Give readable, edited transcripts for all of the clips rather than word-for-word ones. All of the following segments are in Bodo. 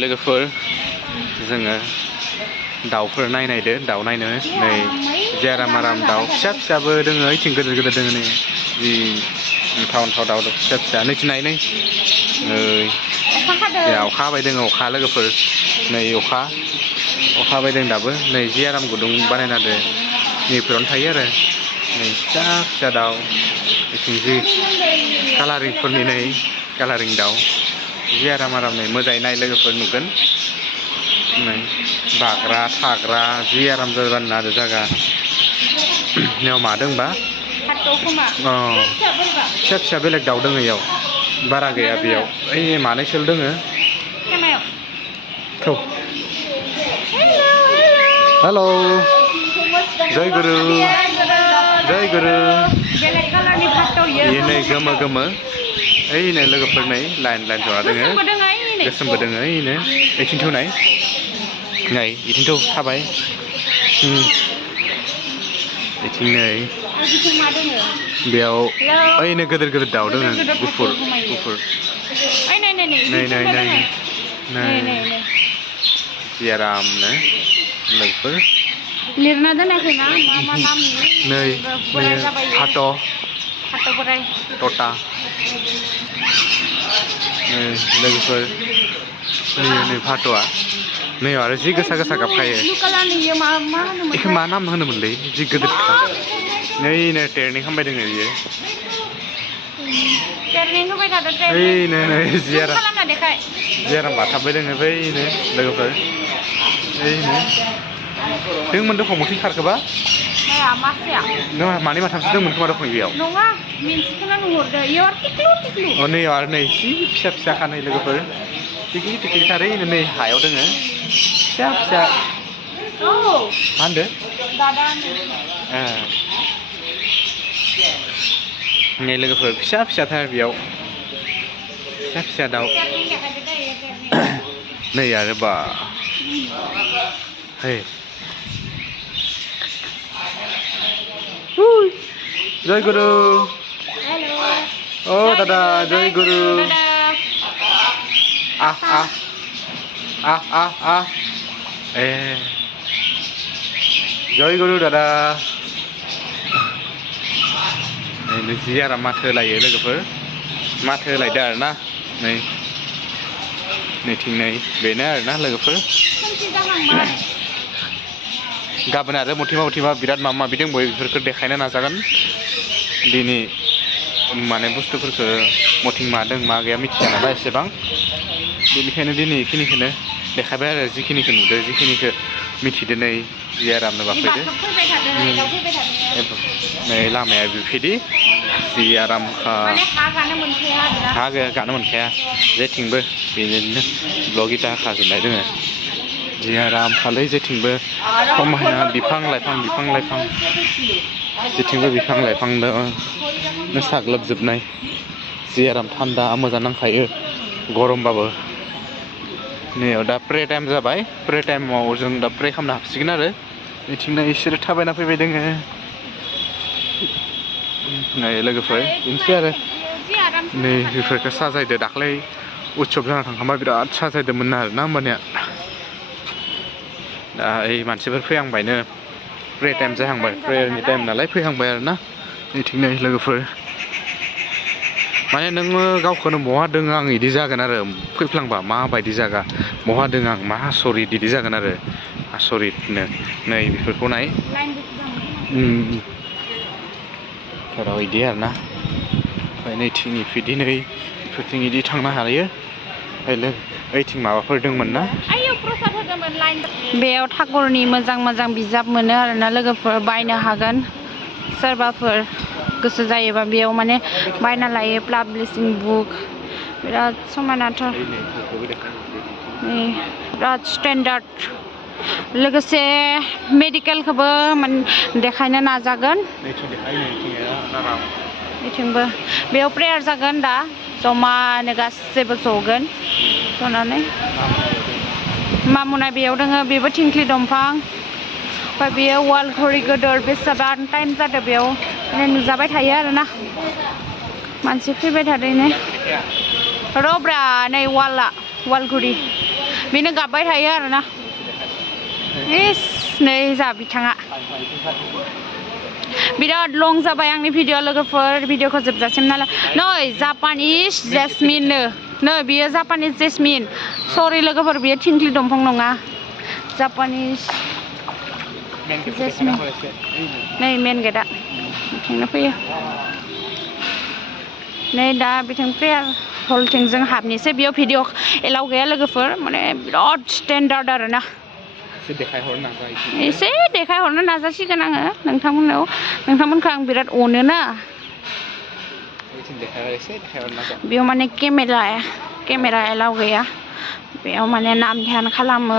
लोगोफोर जोङो दाउफोर नायनायदो दाउ नायनो नै जेराम आराम दाउ फिसा फिसाबो दोङो ओइथिं गोदोर गोदोर दोङो नै जि टाउन दाउ फिसा फिसा नैथिं नाय नै अखा हाबाय दोङो अखा लोगोफोर नै अखा हाबाय दों दाबो नै जि आराम गुदुं बानायना दोन नैफोरावनो थायो आरो नै फिसा फिसा दाउ बिथिं जि कालारिंफोरनि नै कालारिं दाउ जि आराम नै मोजाङै नाय लोगोफोर नुगोन नै बाग्रा थाग्रा जि आराम जाबानो आरो जागा बेयाव मा दंबा फिसा फिसा बेलेग दाउ दोङो इयाव बारा गैया बेयाव ओइ मानैसोल दोङो हेलौ जय गुरु इयो नै गोमो गोमो ओइ नै लोगोफोर नै लाइन जरा दोङो गोसोमबो दोङो ओइनो ओइथिंथ' नाय नै इथिंथ' थाबाय इथिं नै बेयाव ओइनो गोदोर गोदोर दाउ दोङो गुफुर नै जि आरामनो लोगोफोर लिरना दोनाखैना मा नामनि नै हाट' टटा नै लोगोफोर नै फाट'आ नै आरो जि गोसा गोसा गाबखायो बेखौ मा नाम होनोमोनलै जि गिदिर नै ट्रेनिं खालामबाय दोङो बियो ओइनो नै जि आराम बाथाबबाय दोङो बैनो लोगोफोर ओइनो दोंमोन दखं मथिं खारखोबा नों मानै माथामसो दंमोन खोमा दखं बेयाव नैयाव आरो नै एसे फिसा फिसा खानाय लोगोफोर टिकलि थारै नै हायाव दोङो फिसा फिसा मा होनदो नै लोगोफोर फिसा फिसाथार बेयाव फिसा फिसा दाउ नै आरो बा जय गुरु ओ दादा जय गुरु जय गुरु दादा जि आराम माथो लायो लोगोफोर माथो लायदो आरो ना नैथिं नै बेनो आरो ना लोगोफोर गाबोन आरो मथिबा बिराद माबा माबि दंबावो बेफोरखौ देखायनो नाजागोन दिनै माने बुस्थुफोरखौ मथिं मा दं मा गैया मिथिया नालाय एसेबां बेनिखायनो दिनै बेखिनिखौनो देखायबाय आरो जिखिनिखौ नुदों जिखिनिखौ मिथिदो नै जि आरामनो बाफैदो नै लामाया बेबायदि जि आरामखा हा गानो मोनखाया जेथिंबो बेनिनो ब्लग इटा खाजोबनाय दोङो जि आरामखालै जेथिंबो समायना बिफां लाइफां जेथिंबो बिफां लाइफां दं साग्लोबजोबनाय जि आराम थान्दा मोजां नांखायो गरमबाबो नैयाव दा प्रे टाइम जाबाय प्रे टाइमाव जों दा प्रे खालामनो हाबसिगोन आरो बिथिंनो इसोरो थाबायना फैबाय दोङो नै लोगोफोर बेनोसै आरो नै बेफोरखौ साजायदो दाख्लै उत्सब जाना थांखांबा बिराद साजायदोंमोन आरोना होमबानिया दा ओइ मानसिफोर फैहांबायनो प्रे टाइम जाहांबाय प्रेयारनि टाइम नालाय फैहांबाय आरो ना बिथिं नै लोगोफोर माने नोङो गावखौनो बहा दोङो आं इदि जागोन आरो फैफ्लांबा माबायदि जागा बहा दोङो आं मा आसरित इदि जागोन आरो आसरितनो नै बेफोरखौ नाय फोराव इदि आरो ना ओमफ्राय नैथिं इफिदि नै बेफोरथिं इदि थांनो हायो ओइथिं माबाफोर दंमोन ना बेयाव ठाकुरनि मोजां बिजाब मोनो आरोना लोगोफोर बायनो हागोन सोरबाफोर गोसो जायोबा बेयाव माने बायना लायो पाब्लिशिं बुक बिराद समायनाथार बिराद स्टेन्डार्ड लोगोसे मेडिकेलखौबो देखायनो नाजागोन बेथिंबो बेयाव प्रेयार जागोन दा जमानो गासैबो जगोन जनानै मामुना बेयाव दोङो बेबो थिंख्लि दंफां ओमफ्राय बेयो वाल घरि गोदोर बेसेबां टाइम जादों बेयाव माने नुजाबाय थायो आरोना मानसि फैबाय थादों रब्रा नै वाल घरि बेनो गाबबाय थायो आरोना इस नै जा बिथाङा बिराद लं जाबाय आंनि भिडिअ लोगोफोर भिडिअखौ जोबजासिम नालाय नै जापानिस जेसमिन नै बियो जापानिस जेसमिन सरि लोगोफोर बियो थिंख्लि दंफां नङा जापानिस जेसमिन नै मेन गेटआ बिथिंनो फैयो नै दा बिथिं प्रेयार हलथिं जों हाबनोसै बेयाव भिडिअ एलाउ गैया लोगोफोर माने बिराद स्टेन्डार्ड आरोना एसे देखायहरनो नाजासिगोन आङो नोंथांमोनखौ आं बिराद अनोना बेयाव माने केमेरा एलाउ गैया बेयाव माने नाम ध्यान खालामो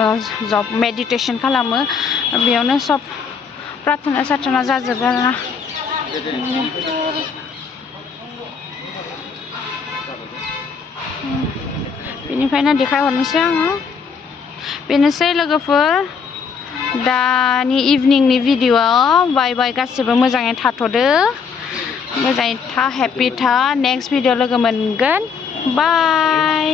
जब मेडिटेसन खालामो बेयावनो सब प्रार्थना सार्थना जाजोबो आरोना बेनिफ्रायनो देखायहरनोसै आङो बेनोसै लोगोफोर दानि इभिनिंनि भिडिअआव बाय बाय गासिबो मोजाङै थाथ'दो मोजाङै था हेपि था नेक्स्ट भिडिअ लोगो मोनगोन बाय